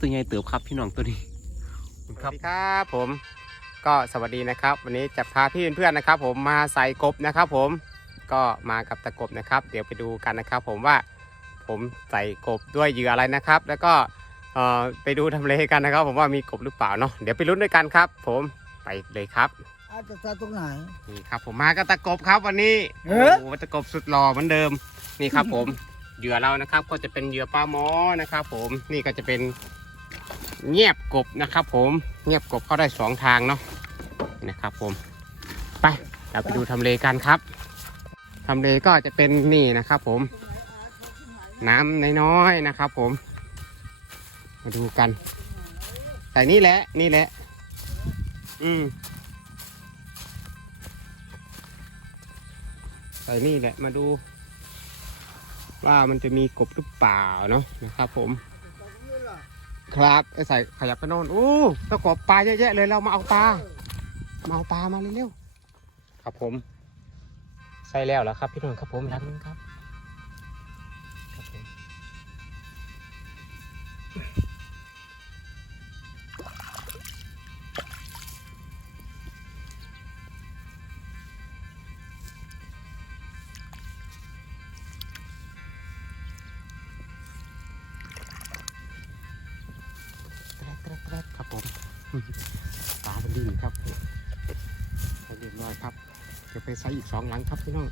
ตัวใหญ่เติบครับพี่น้องตัวนี้สวัสดีครับผมก็สวัสดีนะครับ วันนี้จะพาพี่เพื่อนๆนะครับ ผมมาใส่กบนะครับผมก็มากับตะกบนะครับ เดี๋ยวไปดูกันนะครับ ผมว่าผมใส่กบด้วยเหยื่ออะไรนะครับ แล้วก็เอ่อไปดูทำเลกันนะครับ ผมว่ามีกบหรือเปล่าเนาะเดี๋ยวไปลุ้นด้วยกันครับ ผมไปเลยครับอาจจะตาตรงไหนนี่ครับ ผมมากับตะกบครับวันนี้เอ๊ะโอ้โหตะกบสุดหล่อเหมือนเดิมนี่ครับ ผมเหยื่อเรานะครับ ก็จะเป็นเหยื่อปลาหมอนะครับ ผมนี่ก็จะเป็น เงียบกบนะครับ ผมเงียบกบเข้าได้สองทางเนาะนะครับ ผมไปเราไปดูทำเลกันครับทำเลก็จะเป็นนี่นะครับ ผม น้ำน้อยๆนะครับ ผม มาดูกัน แต่นี่แหละนี่แหละ อืมใส่นี่แหละมาดู ว่ามันจะมีกบหรือเปล่าเนาะนะครับ ผม ครับไอ้ใส่ขยับไปโน่นอู้ตะกบปลาเยอะแยะเลยเรามาเอาปลามาเอาปลามาเร็วๆครับผม ใส่แล้วแล้วครับ พี่น้องครับผมรักนึงครับครับ ปลาปนดินครับใส่เรียบร้อยครับเดี๋ยวไปใส่อีกสองหลังครับพี่น้อง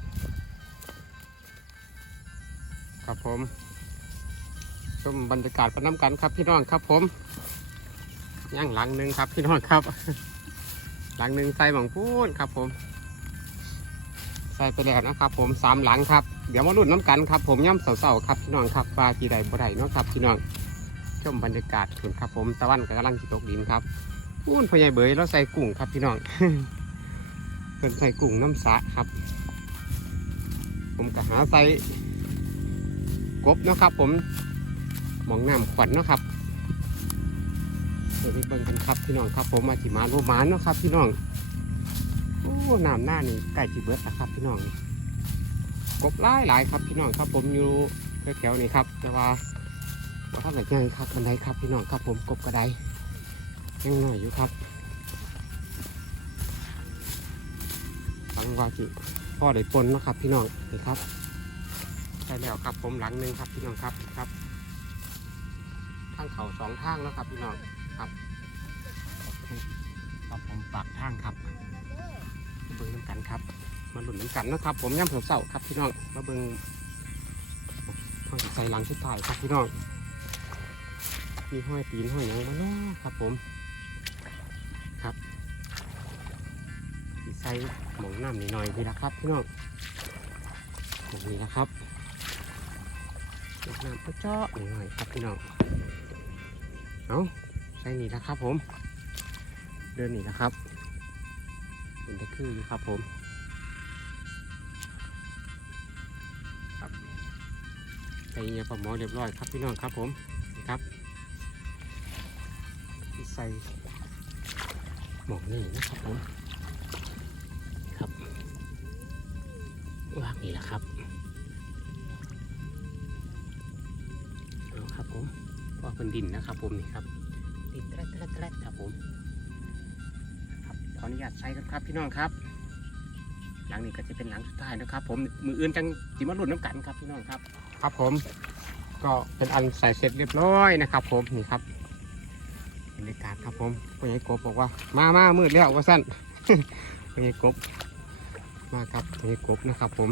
ครับผมชมบรรยากาศไปน้ำกันครับพี่น้องครับผมย่างหลังหนึ่งครับพี่น้องครับ หลังหนึ่งใส่หมองพูนครับ ผม ใส่ไปแล้วนะครับ ผมสามหลังครับเดี๋ยวมาลุ้นน้ำกันครับ ผมย่ำเสาๆครับพี่น้องครับปลาจีใดบ่ใดเนาะครับพี่น้องชมบรรยากาศคุณครับ ผมตะวันกำลังจิตกดินครับ พูนพ่อใหญ่เบยเราใส่กุ้งครับพี่น้องเพิ่นใส่กุ้งน้ำสะครับ ผมก็หาใส่กบนะครับ ผมมองน้ำขวัญนะครับเดี๋ยวไปเบิ่งกันครับพี่น้องครับ ผมมาจิมาโรมานนะครับ พี่น้องโอ้น้ำหน้านี่ใกล้จีเบิดแล้วครับ พี่น้องกบหลายหลายครับพี่น้องครับ ผมอยู่แถวๆนี้ครับ แต่ว่าว่าทำแบบยังครับบันไดครับพี่น้องครับ ผมกบกระได ยังหน่อยอยู่ครับฟังว่าจิพ่อได้ปนเนาะครับพี่น้องนี่ครับใช่แล้วครับผมหลังหนึ่งครับพี่น้องครับครับทางเขาสองทางแล้วครับพี่น้องครับครับผมปากทางครับมาเบิ้งน้ำกันครับ มาหลุนน้ำกันนะครับ ผมย่ำเผือเสาครับพี่น้องมาเบิ้งห้อยใส่หลังชุดถ่ายครับพี่น้องมีห้อยตีนห้อยหยังมาเนาะครับผม ใส่หมองน้ำนิดหน่อยนี่นะครับพี่น้องแบบนี้นะครับน้ำก็เจาะนิดหน่อยครับพี่น้องเอาใส่นี่นะครับผม เดินนี่นะครับเป็นตะคืออยู่ครับผมครับใส่เงียปลาหมอเรียบร้อยครับพี่น้องครับผมนี่ครับใส่หมองนี่นะครับผม วางนี่แหละครับเอาครับผมว่าเป็นดินนะครับผมนี่ครับดินแตรดแตรดแตรครับผมครับขออนุญาตใช้กันครับพี่น้องครับ หลังนี้ก็จะเป็นหลังสุดท้ายนะครับ ผมมืออื่นจังจิมารุ่นน้ำกันครับพี่น้องครับ ครับผม ก็เป็นอันใส่เสร็จเรียบร้อยนะครับ ผมนี่ครับบรรยากาศครับผมพ่อใหญ่กบบอกว่ามามามืดแล้วว่าสั้นพ่อใหญ่กบ มากับเฮกบนะครับผม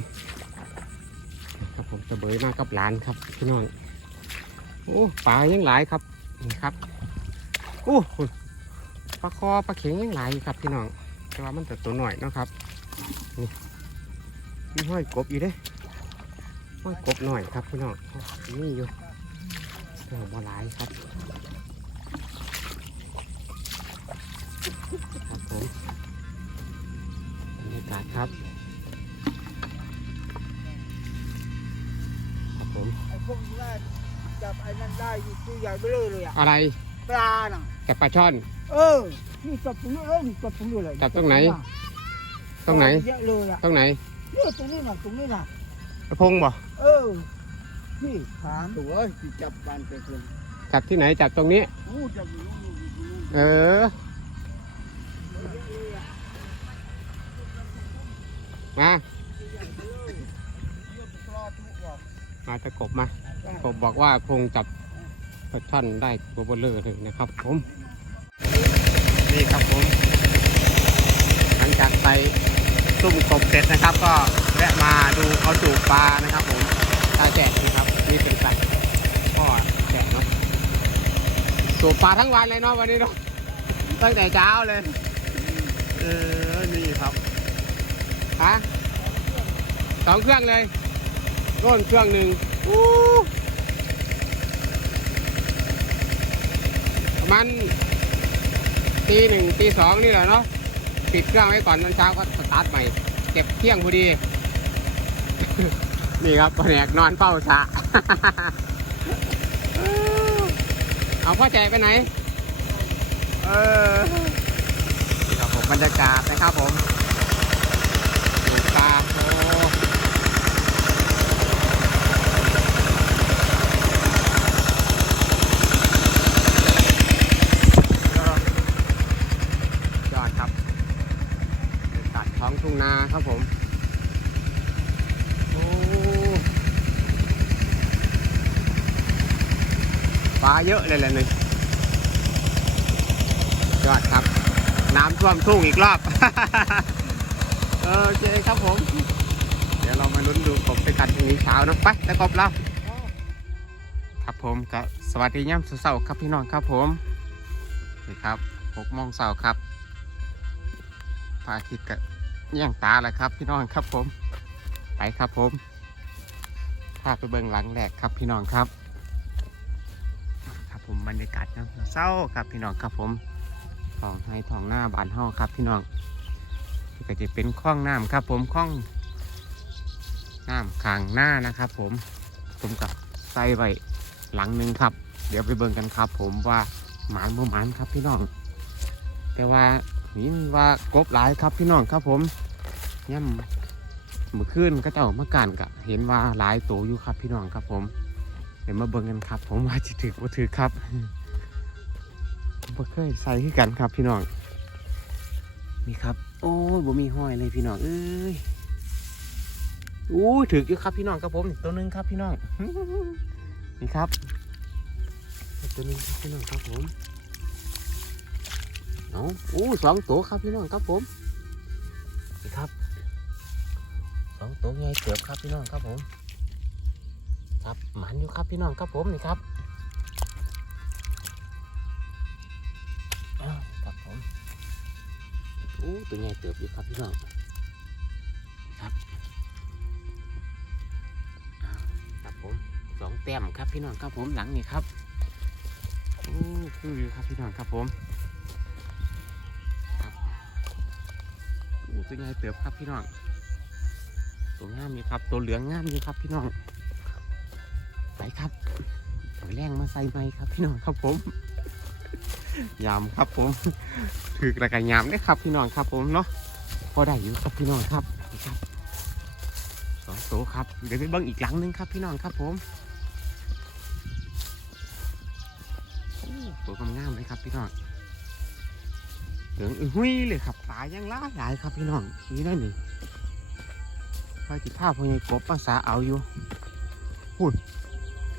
ครับผมจะเบยมากับหลานครับพี่น้องโอ้ปลายังหลายครับนี่ครับโอ้คุณปลาคอปลาเข็งยังหลายครับพี่น้องแต่ว่ามันแต่ตัวหน่อยนะครับนี่มีห้อยกบอยู่เด้ห้อยกบหน่อยครับพี่น้องนี่อยู่ต่ว่าบ่หลายครับครับผมบรรยากาศครับ ผมไอ้พวกนี้จับไอ้นั่นได้อยู่ตัวใหญ่ไปเลยเลยอะอะไรปลาน่ะจับปลาช่อน เออนี่จับตรงนี้เออนี่จับตรงนี้เลยจับตรงไหน ตรงไหนเยอะเลยอะตรงไหนเนี่ยตรงนี้น่ะตรงนี้น่ะกระพงบ่เออนี่ถามตัวที่จับปานเป็นคนตจับที่ไหนจับตรงนี้โอ้จับอยู่นู่นอยู่นู่นเออมา มาตะกบมากบบอกว่าคงจับปลาช่อนได้ตัวเบลเลอร์เลยนะครับผมนี่ครับผม หลังจากไปตุ้มกบเสร็จนะครับ ก็แวะมาดูเขาจูบปลานะครับผมตาแจกนะครับนี่เป็นสัตว์พ่อแจกเนาะสูบปลาทั้งวันเลยเนาะวันนี้เนาะตั้งแต่เช้าเลยเออนี่ครับฮะสองเครื่องเลย โน่นเครื่องหนึ่งอู้ประมาณตีหนึ่งตีสองนี่แหละเนาะปิดเครื่องไว้ก่อนตอนเช้าก็สตาร์ทใหม่เก็บเที่ยงพอดี นี่ครับแผนกนอนเฝ้าสะเอาพ่อใจไปไหน เออครับผมบรรยากาศนะครับผมดูปลาโอ้ยอดครับบรรยากาศท้องทุ่งนาครับผม โอ้ปลาเยอะเลยแหละนี่ยอดครับ น้ำท่วมทุ่งอีกรอบ โอเคครับผม เดี๋ยวเรามาลุ้นดูกบไปกันพรุ่งนี้เช้านะไปตะกบเราครับผมก็สวัสดีย่ำเสาร์ครับพี่น้องครับผมนี่ครับหกโมงเสาร์ครับพระอาทิตย์ก็แย่งตาแล้วครับ พี่น้องครับผม ไปครับผมพาไปเบื้องหลังแรกครับพี่น้องครับ ผมบรรยากาศย่ำเศร้าครับพี่น้องครับผมทองให้ทองหน้าบานเฮาครับพี่น้องก็จะเป็นคล้องน้ำครับผมคล้องน้ำขางหน้านะครับ ผมผมกับใส่ไว้หลังหนึ่งครับ เดี๋ยวไปเบิ่งกันครับ ผมว่าหมานบ่หมานครับพี่น้อง แต่ว่านี่ว่ากบหลายครับพี่น้องครับผมย่ำเมื่อคืนก็เจ้ามากันกะเห็นว่าหลายตัวอยู่ครับพี่น้องครับผม เดี๋ยวมาเบิ่งกันครับ ผมว่าจะถือว่าถือครับบ่เคยใส่คือกันครับพี่น้องนี่ครับ โอ้ยบ่มีห้อยเลยพี่น้องเอ้ยอู้ถืออยู่ครับพี่น้องครับผมตัวนึงครับพี่น้องนี่ครับตัวนึงครับพี่น้องครับผมเอาอู้สองตัวครับพี่น้องครับผมนี่ครับสองตัวใหญ่เติบครับพี่น้องครับผม ครับหมันอยู่ครับพี่น้องครับผมนี่ครับครับผมโอ้ตัวใหญ่เติบอยู่ครับพี่น้องครับครับผมสองแต้มครับพี่น้องครับผมหลังนี่ครับโอ้คืออยู่ครับพี่น้องครับผมครับโอ้ตัวใหญ่เติบครับพี่น้องตัวงามนี่ครับ ตัวเหลืองงามนี่ครับพี่น้อง ไปครับตัวแรงมาใส่ไหมครับพี่น้องครับผมยามครับผมถือกระกยามได้ครับพี่น้องครับผมเนาะพอได้อยู่ครับพี่น้องครับนี่ครับสองตัวครับเดี๋ยวไปเบิ้งอีกหลังหนึงครับพี่น้องครับผมตัวงามเลยครับพี่น้องเหลืองอุ้ยเลยครับปลายยังหลายหลายครับพี่น้องนี่ได้หนี่พอจิผ้าพอใหญกบภาษาเอาอยู่หุ่น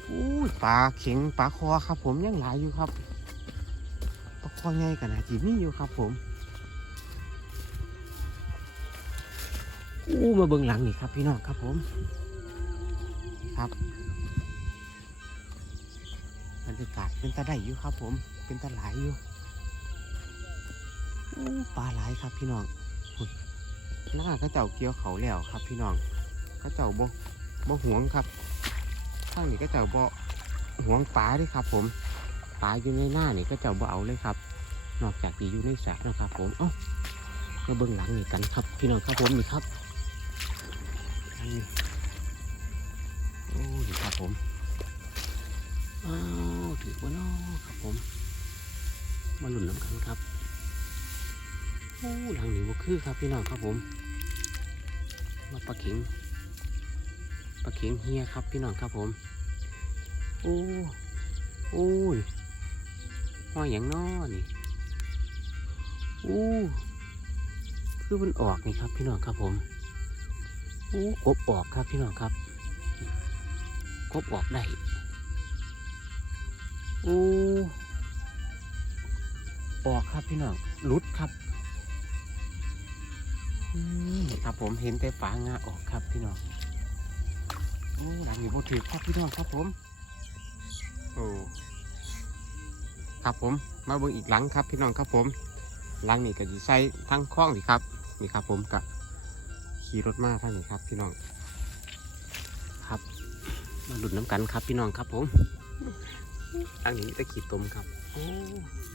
อู้ปลาเข็งปลาคอครับ ผมยังหลายอยู่ครับปลาคอใหญ่กันนะจีนี่อยู่ครับ ผมอู้มาเบิ่งหลังนี่ครับ พี่น้องครับผมครับบรรยากาศเป็นตาได้อยู่ครับ ผม เป็นตาหลายอยู่ปลาหลายครับพี่น้องหน้าก็เจ้าเกี่ยวเขาแล้วครับ พี่น้องก็เจ้าบ่บ่หวงครับ ข้างนี้ก็เจ้าบ่หวงปลาเด้วยครับ ผมปลาอยู่ในหน้านี่ก็เจ้าบ่เอาเลยครับ นอกจากที่อยู่ในสระนะครับ ผมเอ้ามาเบิ่งหลังนี่กันครับ พี่น้องครับผมนี่ครับโอ้นี่ครับผมอ้าวถือว่าน้อครับผม มาหลุนน้ำกันครับโอ้หลังนี้ว่าคือครับพี่น้องครับผมมาปลาเข็ง ปลาเข็งเฮียครับพี่น้องครับผม โอ้โอ้ยห้อยอย่างน้อนี่โอ้คือมันออกนี่ครับพี่น้องครับผมโอ้กบออกครับพี่น้องครับกบออกได้โอ้ออกครับพี่น้องหลุดครับอืมครับผมเห็นแต่ฝางาออกครับพี่น้อง โอ้หลังอยู่บนถือครับพี่น้องครับผมโอ้ครับผม มาเบิ่งอีกหลังครับพี่น้องครับผมหลังนี่ก็จะใส่ทั้งคล้องนี่ครับนี่ครับ ผมกะขี่รถมาทางนี้ครับ พี่น้อง ครับ มาดุดน้ำกันครับพี่น้องครับ ผมทางนี้มีแตะขีดตมครับโอ้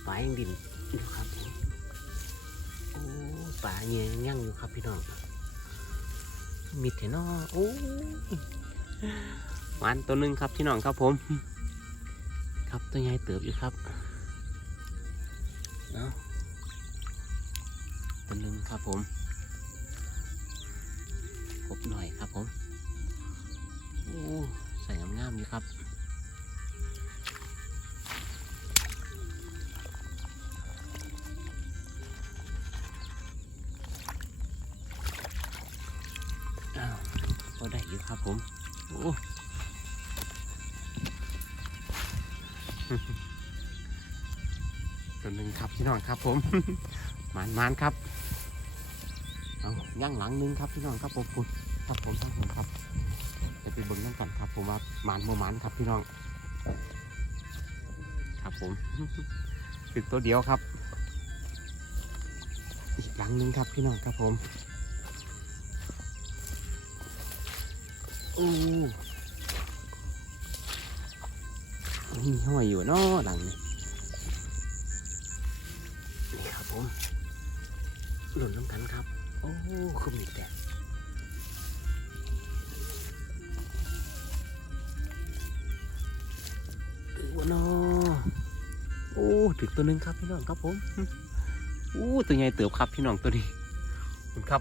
ปลายังดินอยู่ครับผมโอ้ปลาเงี้ยย่งอยู่ครับพี่น้องมีเถนอโอ้ หวานตัวหนึ่งครับพี่น้องครับผม ครับตัวใหญ่เติบอยู่ครับเนาะตัวหนึ่งครับผมครบหน่อยครับผมโอ้ใส่งามๆอยู่ครับ ตัวหนึ่งครับพี่น้องครับผมหมานมานครับเอาย่างหลังหนึงครับพี่น้องครับผมคุณครับผมทั้งผมครับจะไปเบิ่งน้ำกันครับ ผมว่าหมานโมมานครับพี่น้อง ครับผมคือตัวเดียวครับ อีกหลังหนึงครับพี่น้องครับผมอู้ มีห้อยอยู่เนาะหลังนี้นี่ครับผมหล่นน้ำกันครับ โอ้คือมีแต่ว้านอโอ้ถึงตัวนึงครับพี่น้องครับผมโอ้ตัวใหญ่เติบครับพี่น้องตัวนี้คุณครับ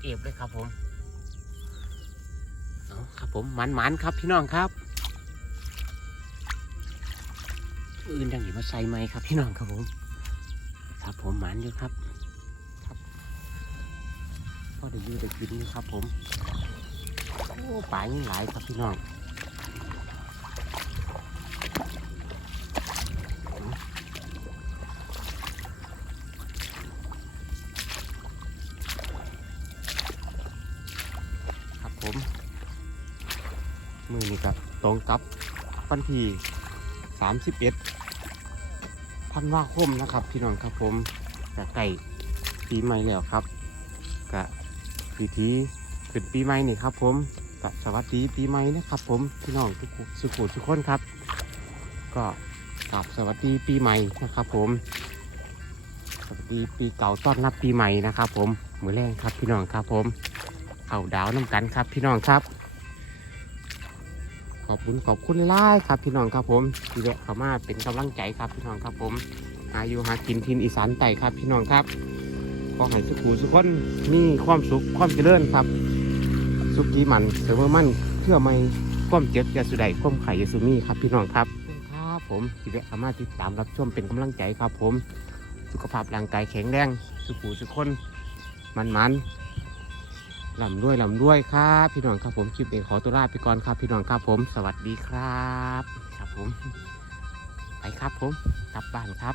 เก็บเลยครับผมเอาครับผมมันมันครับพี่น้องครับ อื่นดังอยู่มาใส่ไหมครับพี่น้องครับผมครับผมหมันอยู่ครับครับพ่อได้ยืดได้กินอยู่ครับผมโอ้ป่ายิ่งหลายครับพี่น้องผมมือนี่ก็ตรงกับปันทีสามสิบเอ็ด ธันวาคมนะครับ พี่น้องครับผมกะไก่ปีใหม่แล้วครับกะพิธีขึ้นปีใหม่นี่ครับ ผมกะสวัสดีปีใหม่นะครับ ผมพี่น้องทุกสุขุทุกคนครับ ก็กราบสวัสดีปีใหม่นะครับ ผม สวัสดีปีเก่าต้อนรับปีใหม่นะครับ ผมมือแรงครับพี่น้องครับ ผม เข่าดาวน้ากันครับ พี่น้องครับ อบคุณขอบคุณหลายครับพี่น้องครับผมที่แวะเข้ามาเป็นกำลังใจครับพี่น้องครับผมหาอยู่หากินทินอีสานไต่ครับพี่น้องครับขอให้สุขูสุขคนมีความสุขความเจริญครับ สุขีมันเสมอมั่นเพื่อไม่ความเจ็บยาสุดใดความไข่ยาสุมีครับพี่น้องครับครับผมที่แวะเข้ามาติดตามรับชมเป็นกำลังใจครับผม สุขภาพร่างกายแข็งแรงสุขูสุขคนมันมัน ลำด้วยลำด้วยครับ พี่น้องครับผมคลิปเองขอตัวลาไปก่อนครับ พี่น้องครับผม สวัสดีครับ ครับผม ไปครับผมกลับบ้านครับ